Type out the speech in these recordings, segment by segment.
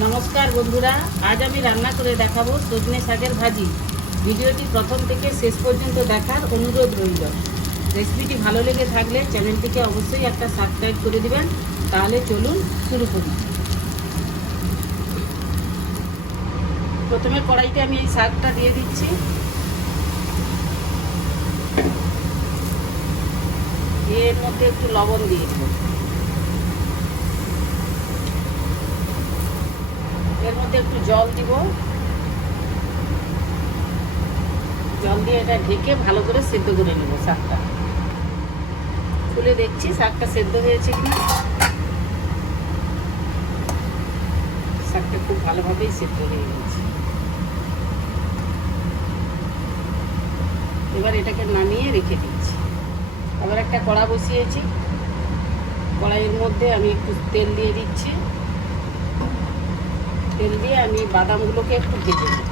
নমস্কার বন্ধুরা, আজ আমি রান্না করে দেখাবো সজনে শাকের ভাজি। ভিডিওটি প্রথম থেকে শেষ পর্যন্ত দেখার অনুরোধ রইল। রেসিপিটি ভালো লেগে থাকলে চ্যানেলটিকে অবশ্যই একটা সাবস্ক্রাইব করে দিবেন। তাহলে চলুন শুরু করি। প্রথমে কড়াইতে আমি এই শাকটা দিয়ে দিচ্ছি। এর মধ্যে একটু লবণ দিয়ে দেবো। এর মধ্যে একটু জল দিব। জল দিয়ে এটা ঢেকে ভালো করে সেদ্ধ করে নেব শাকটা। খুলে দেখছি শাকটা সেদ্ধ হয়েছে কি শাকটা খুব ভালোভাবেই সেদ্ধ হয়ে গেছে। এবার এটাকে নামিয়ে রেখে দিচ্ছি। আবার একটা কড়া বসিয়েছি। কড়াইয়ের মধ্যে আমি একটু তেল দিয়ে দিচ্ছি। তেল দিয়ে আমি বাদামগুলোকে একটু ভেজে নেব।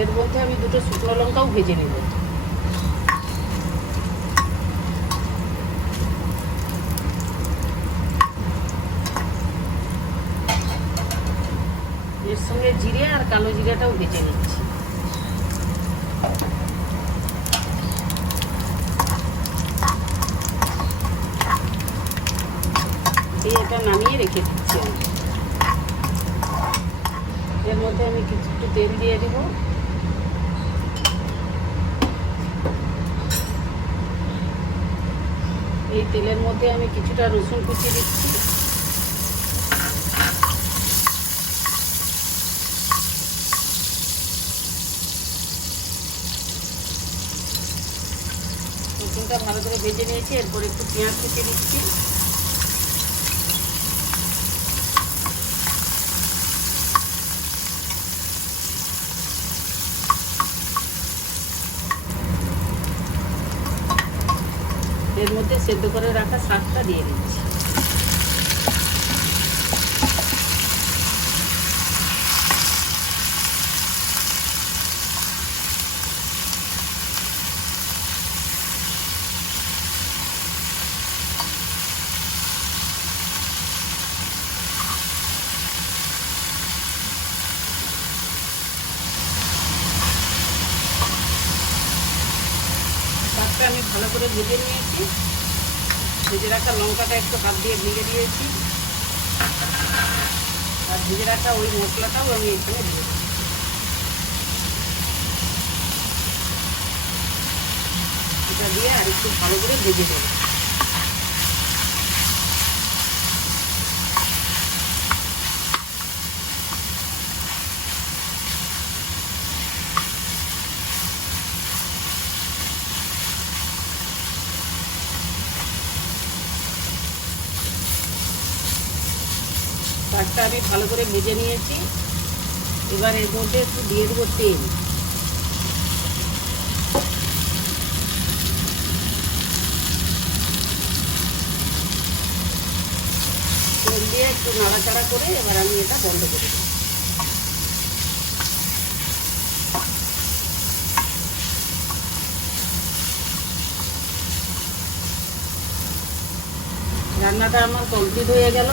এর মধ্যে আমি দুটো শুকনো লঙ্কাও ভেজে নেব। এর সঙ্গে জিরে আর কালো জিরাটাও ভেজে নিচ্ছি। দিয়ে এটা নামিয়ে রেখে দিচ্ছি এর মধ্যে আমি কিছু একটু তেল দিয়ে দিব। এই তেলের মধ্যে আমি কিছুটা রসুন কুচি দিচ্ছি। রসুনটা ভালো করে ভেজে নিয়েছি, এরপর একটু পেঁয়াজ কুচি দিচ্ছি। এর মধ্যে সেদ্ধ করে রাখা শাকটা দিয়ে দিচ্ছি। শাকটা আমি ভালো করে ভেজে নিয়েছি। ভেজে রাখা লঙ্কাটা একটু হাত দিয়ে ভেঙে দিয়েছি। আর ভেজে রাখা ওই মশলাটাও আমি এখানে দিয়ে দিচ্ছি। এটা দিয়ে আর একটু ভালো করে ভেজে দেবো শাকটা আমি ভালো করে ভেজে নিয়েছি। এবার এর মধ্যে একটু দিয়ে দেবো তেল। তেল দিয়ে একটু নাড়াচাড়া করে এবার আমি এটা বন্ধ করে দেবো। রান্নাটা আমার কমপ্লিট হয়ে গেল।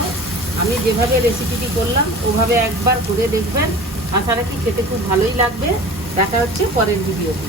আমি যেভাবে রেসিপিটি করলাম, ওভাবে একবার করে দেখবেন। আশা রাখি খেতে খুব ভালোই লাগবে। দেখা হচ্ছে পরের ভিডিওতে